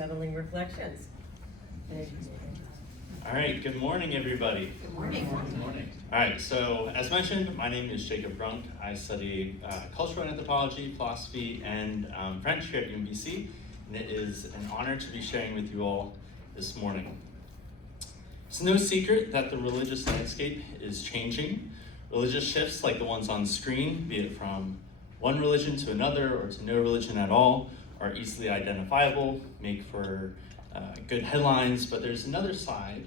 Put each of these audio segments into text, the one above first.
Unsettling Reflections. All right, good morning, everybody. Good morning. Good morning. All right, so as mentioned, my name is Jacob Brunk. I study cultural anthropology, philosophy, and French here at UMBC, and it is an honor to be sharing with you all this morning. It's no secret that the religious landscape is changing. Religious shifts like the ones on screen, be it from one religion to another or to no religion at all, are easily identifiable, make for good headlines, but there's another side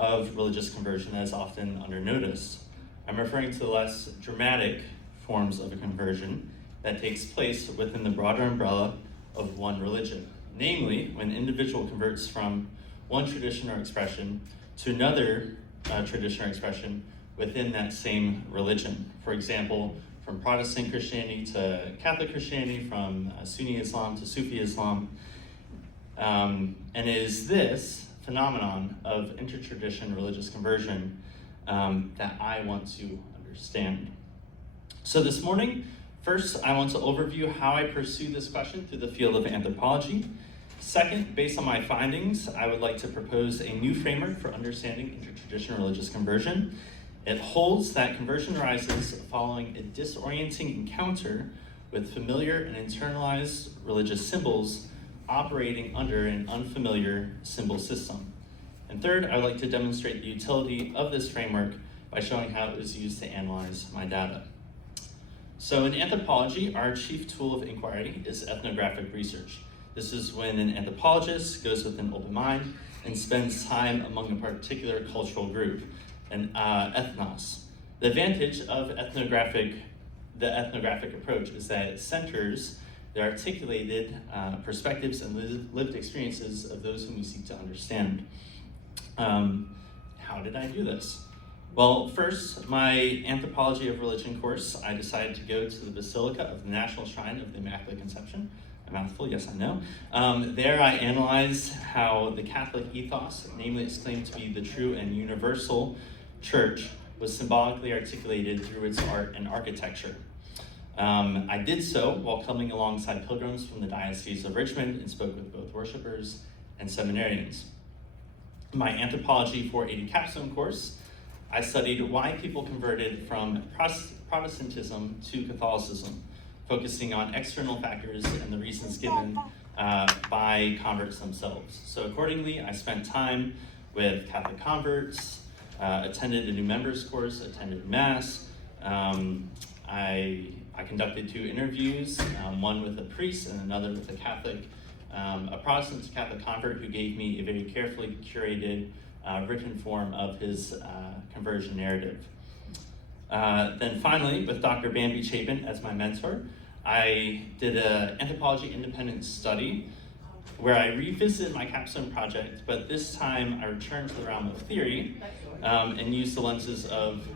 of religious conversion that is often under noticed. I'm referring to the less dramatic forms of a conversion that takes place within the broader umbrella of one religion. Namely, when an individual converts from one tradition or expression to another tradition or expression within that same religion. For example, from Protestant Christianity to Catholic Christianity, from Sunni Islam to Sufi Islam. And it is this phenomenon of intertradition religious conversion that I want to understand. So this morning, first, I want to overview how I pursue this question through the field of anthropology. Second, based on my findings, I would like to propose a new framework for understanding intertradition religious conversion. It holds that conversion arises following a disorienting encounter with familiar and internalized religious symbols operating under an unfamiliar symbol system. And third, I would like to demonstrate the utility of this framework by showing how it was used to analyze my data. So in anthropology, our chief tool of inquiry is ethnographic research. This is when an anthropologist goes with an open mind and spends time among a particular cultural group, an ethnos. The advantage of the ethnographic approach is that it centers the articulated perspectives and lived experiences of those whom we seek to understand. How did I do this? Well, first, my Anthropology of Religion course, I decided to go to the Basilica of the National Shrine of the Immaculate Conception. A mouthful, yes, I know. There I analyzed how the Catholic ethos, namely its claim to be the true and universal church, was symbolically articulated through its art and architecture. I did so while coming alongside pilgrims from the Diocese of Richmond and spoke with both worshipers and seminarians. In my Anthropology 480 capstone course, I studied why people converted from Protestantism to Catholicism, focusing on external factors and the reasons given by converts themselves. So accordingly, I spent time with Catholic converts, attended a new members course, attended Mass. I conducted 2 interviews, one with a priest and another with a Protestant-to-Catholic convert who gave me a very carefully curated written form of his conversion narrative. Then finally, with Dr. Bambi Chapin as my mentor, I did an anthropology independent study where I revisited my capstone project, but this time I returned to the realm of theory and used the lenses of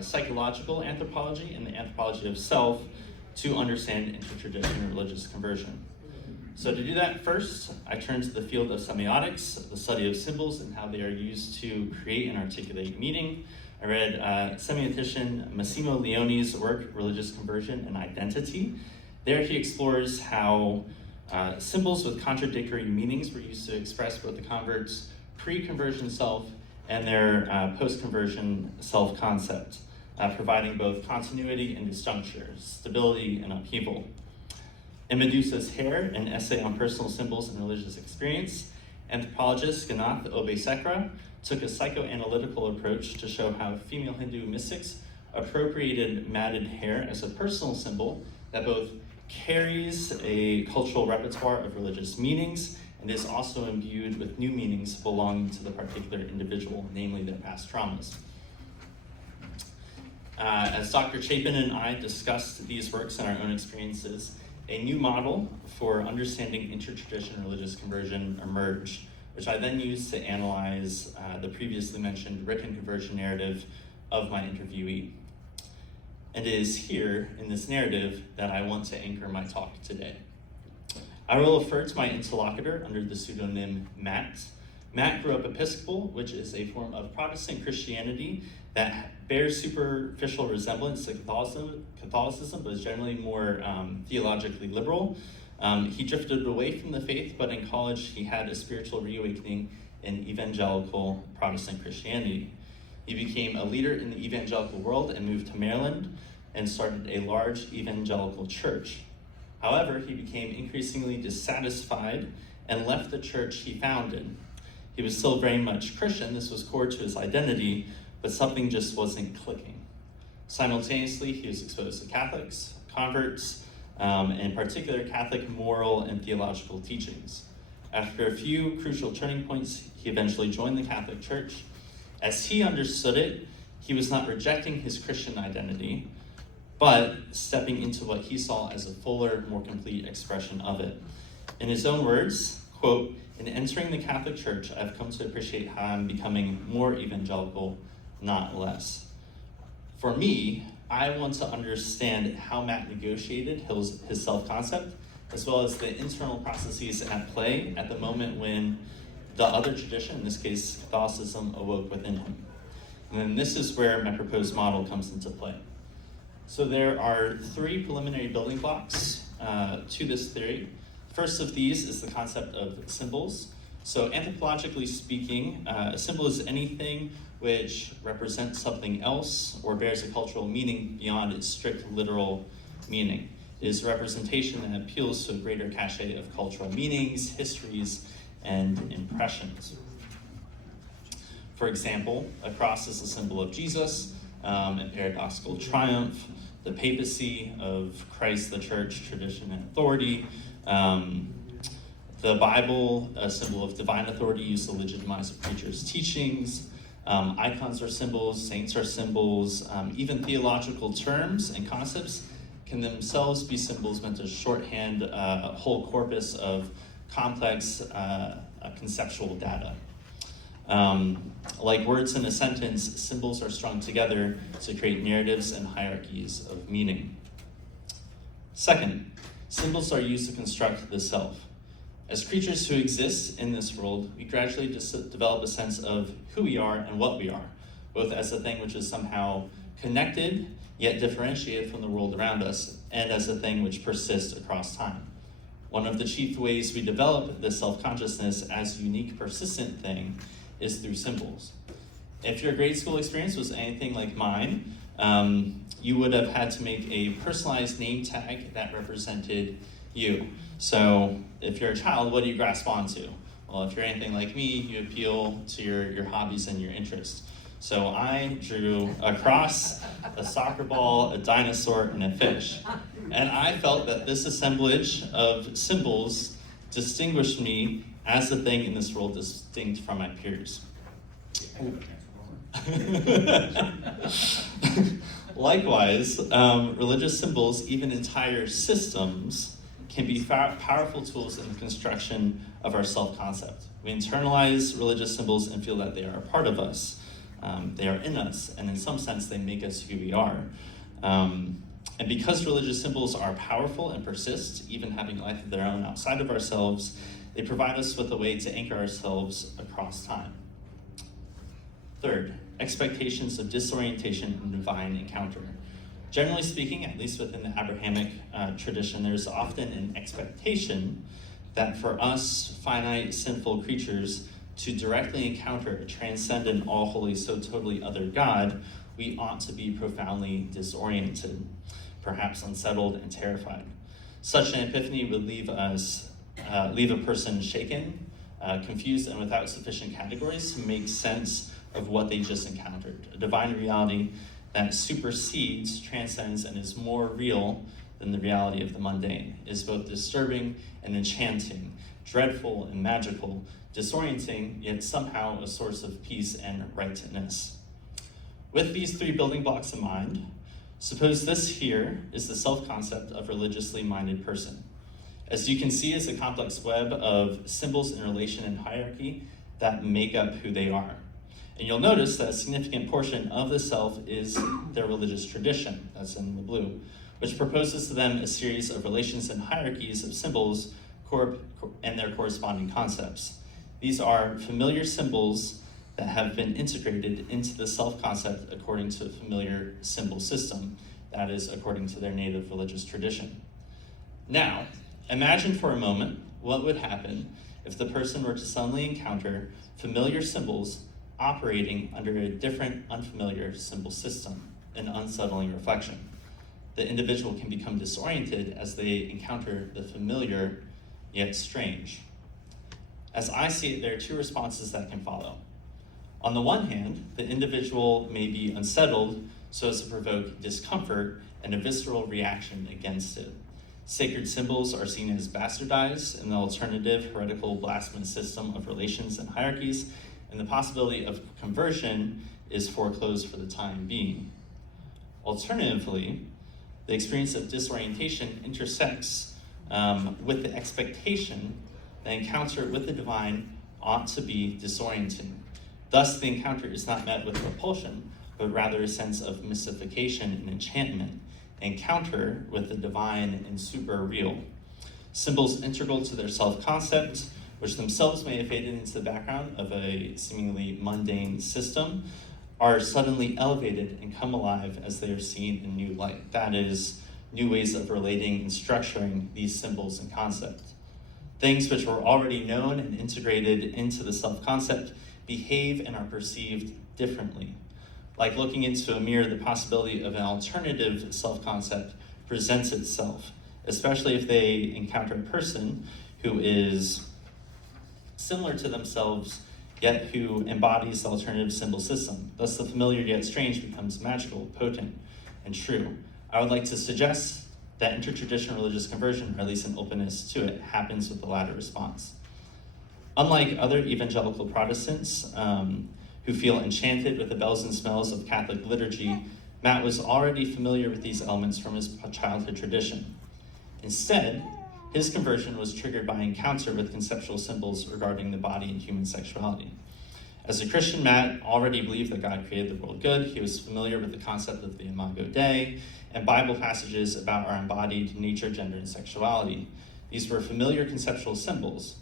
psychological anthropology and the anthropology of self to understand intertradition religious conversion. So to do that, first, I turned to the field of semiotics, the study of symbols and how they are used to create and articulate meaning. I read semiotician Massimo Leone's work, Religious Conversion and Identity. There he explores how symbols with contradictory meanings were used to express both the convert's pre-conversion self and their post-conversion self-concept, providing both continuity and disjuncture, stability and upheaval. In Medusa's Hair, an essay on personal symbols and religious experience, anthropologist Ganath Obesekra took a psychoanalytical approach to show how female Hindu mystics appropriated matted hair as a personal symbol that both carries a cultural repertoire of religious meanings and is also imbued with new meanings belonging to the particular individual, namely their past traumas. As Dr. Chapin and I discussed these works and our own experiences, a new model for understanding intertradition religious conversion emerged, which I then used to analyze the previously mentioned written conversion narrative of my interviewee. And it is here in this narrative that I want to anchor my talk today. I will refer to my interlocutor under the pseudonym Matt. Matt grew up Episcopal, which is a form of Protestant Christianity that bears superficial resemblance to Catholicism, but is generally more theologically liberal. He drifted away from the faith, but in college he had a spiritual reawakening in evangelical Protestant Christianity. He became a leader in the evangelical world and moved to Maryland and started a large evangelical church. However, he became increasingly dissatisfied and left the church he founded. He was still very much Christian, this was core to his identity, but something just wasn't clicking. Simultaneously, he was exposed to Catholics, converts, and in particular Catholic moral and theological teachings. After a few crucial turning points, he eventually joined the Catholic Church. As he understood it, he was not rejecting his Christian identity, but stepping into what he saw as a fuller, more complete expression of it. In his own words, quote, "In entering the Catholic Church, I've come to appreciate how I'm becoming more evangelical, not less." For me, I want to understand how Matt negotiated his self-concept, as well as the internal processes at play at the moment when the other tradition, in this case Catholicism, awoke within him. And then this is where my proposed model comes into play. So there are 3 preliminary building blocks to this theory. First of these is the concept of symbols. So anthropologically speaking, a symbol is anything which represents something else or bears a cultural meaning beyond its strict literal meaning. It is a representation that appeals to a greater cachet of cultural meanings, histories, and impressions. For example, a cross is a symbol of Jesus, and paradoxical triumph, the papacy of Christ, the church, tradition, and authority. The Bible, a symbol of divine authority used to legitimize a preacher's teachings. Icons are symbols, saints are symbols. Even theological terms and concepts can themselves be symbols meant to shorthand a whole corpus of complex conceptual data. Like words in a sentence, symbols are strung together to create narratives and hierarchies of meaning. Second, symbols are used to construct the self. As creatures who exist in this world, we gradually develop a sense of who we are and what we are, both as a thing which is somehow connected, yet differentiated from the world around us, and as a thing which persists across time. One of the chief ways we develop this self-consciousness as a unique, persistent thing is through symbols. If your grade school experience was anything like mine, you would have had to make a personalized name tag that represented you. So if you're a child, what do you grasp onto? Well, if you're anything like me, you appeal to your hobbies and your interests. So I drew a cross, a soccer ball, a dinosaur, and a fish. And I felt that this assemblage of symbols distinguished me as a thing in this world distinct from my peers. Likewise, religious symbols, even entire systems, can be powerful tools in the construction of our self-concept. We internalize religious symbols and feel that they are a part of us. They are in us, and in some sense, they make us who we are. And because religious symbols are powerful and persist, even having a life of their own outside of ourselves, they provide us with a way to anchor ourselves across time. Third, expectations of disorientation and divine encounter. Generally speaking, at least within the Abrahamic tradition, there's often an expectation that for us finite, sinful creatures to directly encounter a transcendent, all-holy, so totally other God, we ought to be profoundly disoriented, perhaps unsettled and terrified. Such an epiphany would leave a person shaken, confused, and without sufficient categories to make sense of what they just encountered. A divine reality that supersedes, transcends, and is more real than the reality of the mundane, is both disturbing and enchanting, dreadful and magical, disorienting, yet somehow a source of peace and rightness. With these 3 building blocks in mind, suppose this here is the self-concept of a religiously minded person. As you can see, it's a complex web of symbols in relation and hierarchy that make up who they are. And you'll notice that a significant portion of the self is their religious tradition, that's in the blue, which proposes to them a series of relations and hierarchies of symbols and their corresponding concepts. These are familiar symbols that have been integrated into the self-concept according to a familiar symbol system, that is, according to their native religious tradition. Now, Imagine for a moment what would happen if the person were to suddenly encounter familiar symbols operating under a different unfamiliar symbol system, an unsettling reflection. The individual can become disoriented as they encounter the familiar yet strange. As I see it, there are two responses that can follow. On the one hand, the individual may be unsettled so as to provoke discomfort and a visceral reaction against it. Sacred symbols are seen as bastardized in the alternative, heretical, blasphemous system of relations and hierarchies, and the possibility of conversion is foreclosed for the time being. Alternatively, the experience of disorientation intersects with the expectation that encounter with the divine ought to be disorienting. Thus, the encounter is not met with repulsion, but rather a sense of mystification and enchantment, an encounter with the divine and super real. Symbols integral to their self-concept, which themselves may have faded into the background of a seemingly mundane system, are suddenly elevated and come alive as they are seen in new light. That is, new ways of relating and structuring these symbols and concepts. Things which were already known and integrated into the self-concept behave and are perceived differently. Like looking into a mirror, the possibility of an alternative self-concept presents itself, especially if they encounter a person who is similar to themselves, yet who embodies the alternative symbol system. Thus, the familiar yet strange becomes magical, potent, and true. I would like to suggest that intertraditional religious conversion, or at least an openness to it, happens with the latter response. Unlike other evangelical Protestants who feel enchanted with the bells and smells of Catholic liturgy, Matt was already familiar with these elements from his childhood tradition. Instead, his conversion was triggered by encounter with conceptual symbols regarding the body and human sexuality. As a Christian, Matt already believed that God created the world good. He was familiar with the concept of the Imago Dei and Bible passages about our embodied nature, gender, and sexuality. These were familiar conceptual symbols,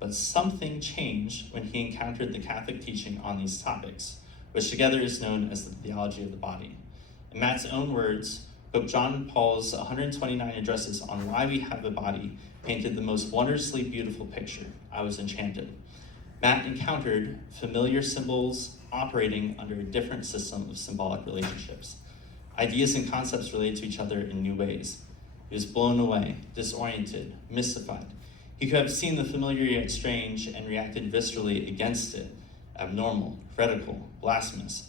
but something changed when he encountered the Catholic teaching on these topics, which together is known as the theology of the body. In Matt's own words, Pope John Paul's 129 addresses on why we have a body painted the most wondrously beautiful picture. I was enchanted. Matt encountered familiar symbols operating under a different system of symbolic relationships. Ideas and concepts relate to each other in new ways. He was blown away, disoriented, mystified. He could have seen the familiar yet strange and reacted viscerally against it, abnormal, heretical, blasphemous.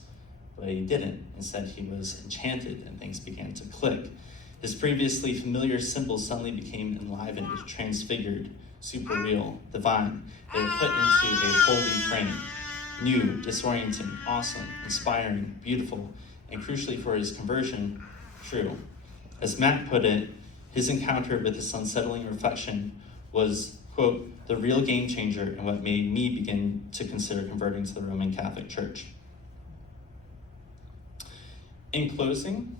But he didn't. Instead, he was enchanted and things began to click. His previously familiar symbols suddenly became enlivened, transfigured, super real, divine. They were put into a holy frame. New, disorienting, awesome, inspiring, beautiful, and crucially for his conversion, true. As Matt put it, his encounter with this unsettling reflection was, quote, the real game changer and what made me begin to consider converting to the Roman Catholic Church. In closing,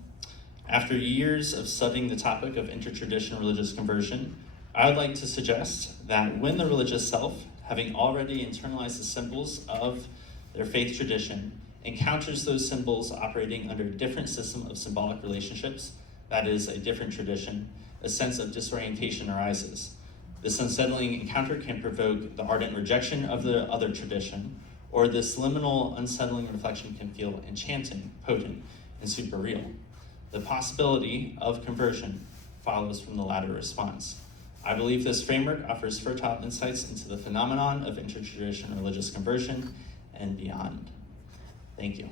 after years of studying the topic of intertraditional religious conversion, I would like to suggest that when the religious self, having already internalized the symbols of their faith tradition, encounters those symbols operating under a different system of symbolic relationships, that is, a different tradition, a sense of disorientation arises. This unsettling encounter can provoke the ardent rejection of the other tradition, or this liminal unsettling reflection can feel enchanting, potent, and super real. The possibility of conversion follows from the latter response. I believe this framework offers fertile insights into the phenomenon of intertraditional religious conversion and beyond. Thank you.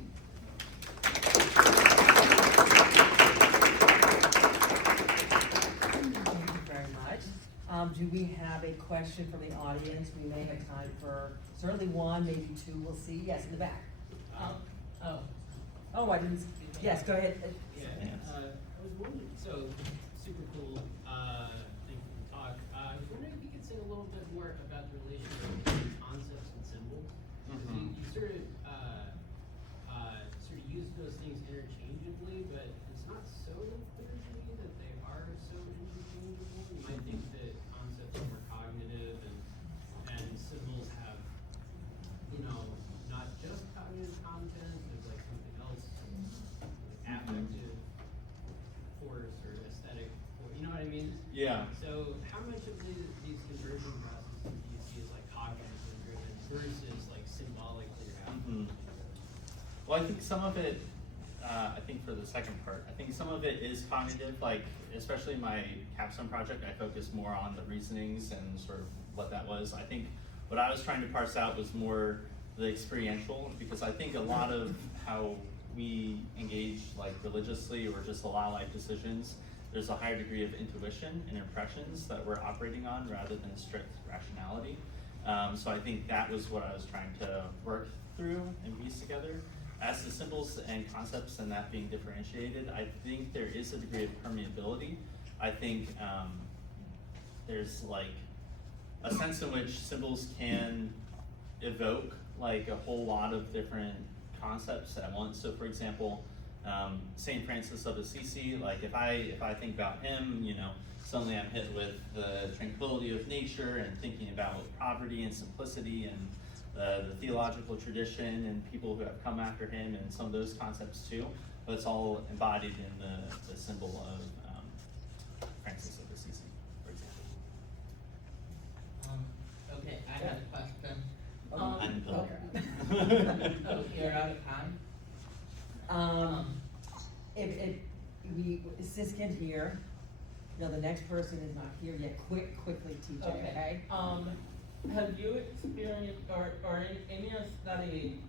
Do we have a question from the audience? We may have time for certainly one, maybe two. We'll see. Yes, in the back. I didn't. Yes, go ahead. I was wondering. So super cool. Thank you for the talk. I was wondering if you could say a little bit more about the relationship between concepts and symbols. You sort of use those things interchangeably, but it's not so clear to me that they are so interchangeable. You might think that concepts are more cognitive and symbols have, not just cognitive content, there's like something else, like affective force or aesthetic, or, you know what I mean? Yeah. So how much Well, I think some of it, I think for the second part, I think some of it is cognitive, like especially my capstone project, I focused more on the reasonings and sort of what that was. I think what I was trying to parse out was more the experiential, because I think a lot of how we engage like religiously or just allow life decisions, there's a higher degree of intuition and impressions that we're operating on rather than strict rationality. So I think that was what I was trying to work through and piece together. As to symbols and concepts and that being differentiated, I think there is a degree of permeability. I think there's like a sense in which symbols can evoke like a whole lot of different concepts at once. So for example, St. Francis of Assisi, like if I think about him, you know, suddenly I'm hit with the tranquility of nature and thinking about poverty and simplicity and the theological tradition and people who have come after him and some of those concepts too. But it's all embodied in the symbol of Francis of Assisi, for example. Okay, I have a question. Unbuilt. Oh, you're out of time? If we, Siskin here, no, the next person is not here yet, quickly TJ, okay? Have you experienced or in any study,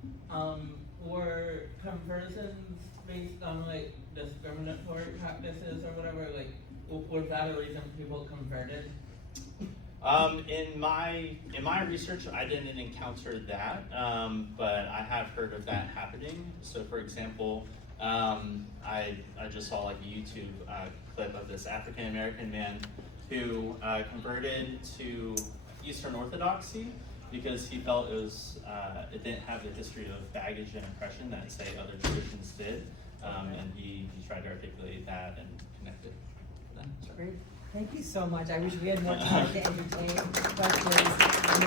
were conversions based on like discriminatory practices or whatever, like, was that a reason people converted? In my research, I didn't encounter that, but I have heard of that happening. So, for example, I just saw like a YouTube clip of this African American man who converted to Eastern Orthodoxy because he felt it didn't have the history of baggage and oppression that say other traditions did, and he tried to articulate that and connect it to that. Great, thank you so much. I wish we had more time to entertain questions.